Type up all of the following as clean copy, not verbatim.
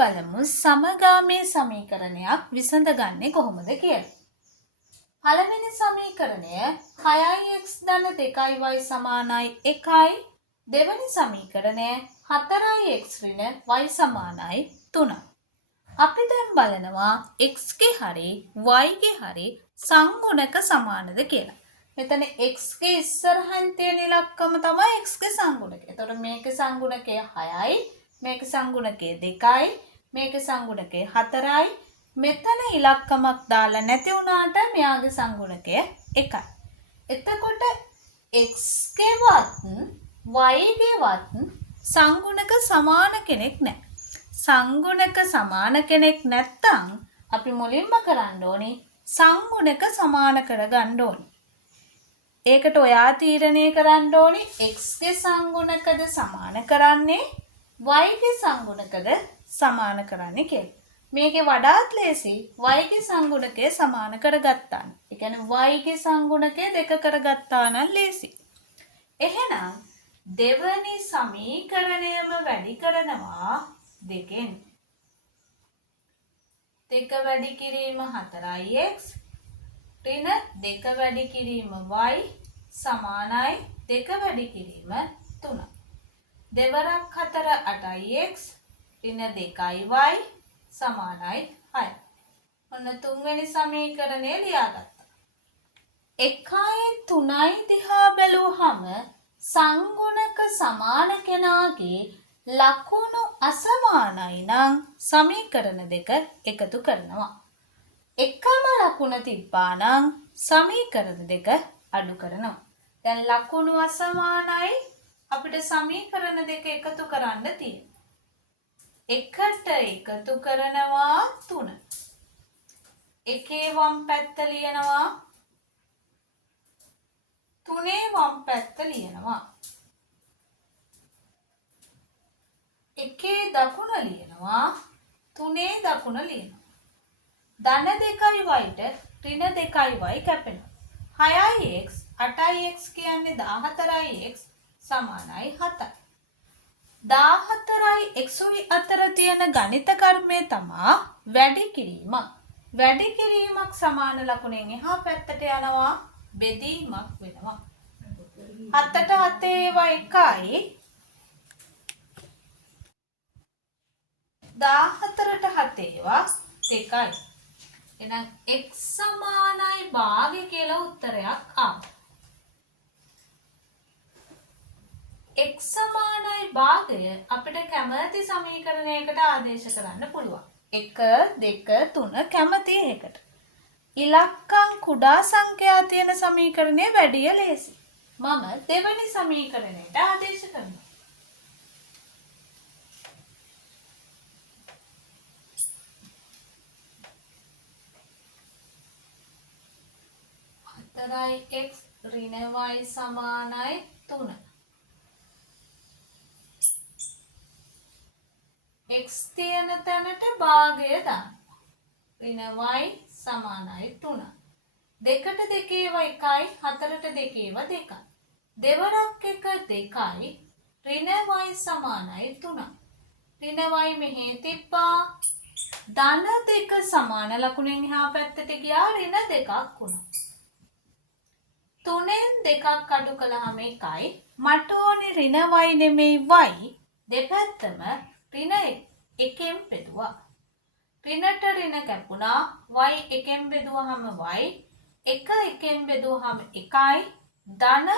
බලමු සමගාමී සමීකරණයක් විසඳගන්නේ කොහොමද කියලා. පළවෙනි සමීකරණය 6x ධන 2y සමානයි 1යි. දෙවෙනි සමීකරණය 4x ඍණ y සමානයි 3යි. අපි දැන් බලනවා x ගේ හරි y ගේ හරි සංගුණක සමානද කියලා. මෙතන x ගේ ඉස්සරහින් තියෙන ඉලක්කම තමයි x ගේ සංගුණකය. එතකොට මේකේ සංගුණකය 6යි, මේකේ සංගුණකය 2යි, මේකේ සංගුණකය 4යි. මෙතන ඉලක්කමක් දාලා නැති වුණාට මෙයාගේ සංගුණකය 1යි. එතකොට x ගේවත් y ගේවත් සංගුණක සමාන කෙනෙක් නැහැ. සංගුණක සමාන කෙනෙක් නැත්තම් අපි මුලින්ම කරන්න ඕනේ සංගුණක සමාන කරගන්න ඕනේ. ඒකට ඔයා තීරණය කරන්න ඕනේ x ගේ සංගුණකද සමාන කරන්නේ y ගේ සංගුණකද සමාන කරන්නේ කියලා. මේකේ වඩාත් ලේසි y ගේ සංගුණකය සමාන කරගත්තා නම්. ඒ කියන්නේ y ගේ සංගුණකය 2 කරගත්තා නම් ලේසි. එහෙනම් දෙවැනි සමීකරණයම වැඩි කරනවා 2ෙන්. 2 වැඩි කිරීම 4x ඍණ 2 වැඩි කිරීම y සමානයි 2 වැඩි කිරීම 3. දෙවරක් 4 8x ඍණ 2y සමානයි 6. ඔන්න තුන්වෙනි සමීකරණය ලියාගත්තා. 1යි 3යි දිහා බැලුවහම සංගුණක සමාන කෙනාගේ ලකුණු අසමානයි නම් සමීකරණ දෙක එකතු කරනවා. එකම ලකුණ තිබ්බා නම් සමීකරණ දෙක අඩු කරනවා. දැන් ලකුණු අසමානයි අපිට සමීකරණ දෙක එකතු කරන්න තියෙනවා. එකට එකතු කරනවා 3. එකේ වම් පැත්ත ලියනවා 3 වම් පැත්ත ලියනවා. එකේ දකුණ ලියනවා 3 දකුණ ලියනවා. ධන 2යි yට ඍණ 2y කැපෙනවා. 6ix 8ix කියන්නේ 14ix සමානයි 7යි. 14යි xy අතර තියෙන ගණිත කර්මය තමයි වැඩි කිරීම. වැඩි කිරීමක් සමාන ලකුණෙන් එහා පැත්තට යනවා බෙදීමක් වෙනවා. 7ට 7 ඒවා 1යි 14ට 7 ඒවා 2යි. එහෙනම් x සමානයි භාගය කියලා උත්තරයක් ආවා. x සමානයි භාගය අපිට කැමති සමීකරණයකට ආදේශ කරන්න පුළුවන්. 1 2 3 කැමති එකකට. ඉලක්කම් කුඩා සංඛ්‍යා තියෙන සමීකරණය වැඩිය ලේසි. මම දෙවෙනි සමීකරණයට ආදේශ කරනවා. x ඍණ y සමානයි 3. x තියෙන තැනට භාගය දානවා. ඍණ y සමානයි 3. 2ට 2 ඒවා 1යි 4ට 2 ඒවා 2යි. දෙවරක් 1 2යි ඍණ y සමානයි 3යි. ඍණ y මෙහි තිබ්බා. ධන 2 සමාන ලකුණෙන් එහා පැත්තට ගියා ඍණ 2ක් වුණා. 3ෙන් 2ක් අඩු කළාම 1යි. මට ඕනේ ඍණ y නෙමෙයි y. දෙපැත්තම ඍණ 1ෙන් බෙදුවා. ඍණට ඍණ කැපුණා. y 1ෙන් බෙදුවහම y 1 1ෙන් බෙදුවහම 1යි. ධන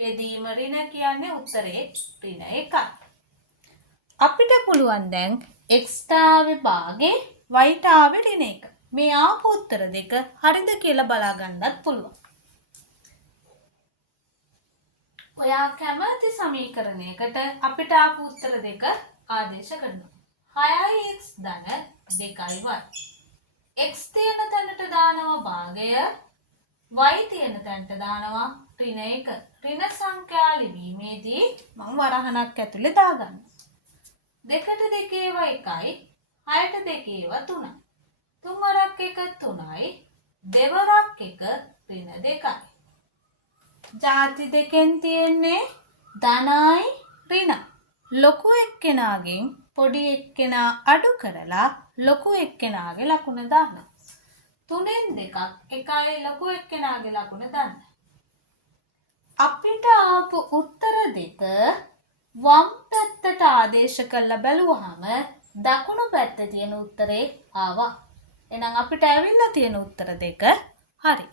බෙදීම ඍණ කියන්නේ උත්තරේ ඍණ 1යි. අපිට පුළුවන් දැන් x තාවේ භාගේ y තාවේ ඍණ 1. මේ ආපු උත්තර දෙක හරිද කියලා බලා ගන්නත් පුළුවන්. ඔයා කැමති සමීකරණයකට අපිට ආපු උත්තර දෙක ආදේශ කරනවා. 6x ධන 2y. x තියෙන තැනට දානවා භාගය, y තියෙන තැනට දානවා ඍණ 1. ඍණ සංඛ්‍යා ලිවීමේදී මම වරහණක් ඇතුලේ දාගන්නවා. 2ට 2 ඒවා 1යි, 6ට 2 ඒවා 3යි. 3 වරක් 1 3යි, දෙවරක් 1 ඍණ 2යි. ජාති දෙකෙන් තියෙන්නේ ධනයි ඍණ. ලොකු එක්කෙනාගෙන් පොඩි එක්කෙනා අඩු කරලා ලොකු එක්කෙනාගේ ලකුණ දාන්න. 3න් 2ක් 1යි ලොකු එක්කෙනාගේ ලකුණ දාන්න. අපිට ආපු උත්තර දෙක වම් පැත්තට ආදේශ කරලා බැලුවාම දකුණු පැත්තේ තියෙන උත්තරේ ආවා. එහෙනම් අපිට ඇවිල්ලා තියෙන උත්තර දෙක හරි.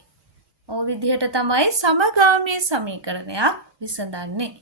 ඔය විදිහට තමයි සමගාමී සමීකරණයක් විසඳන්නේ.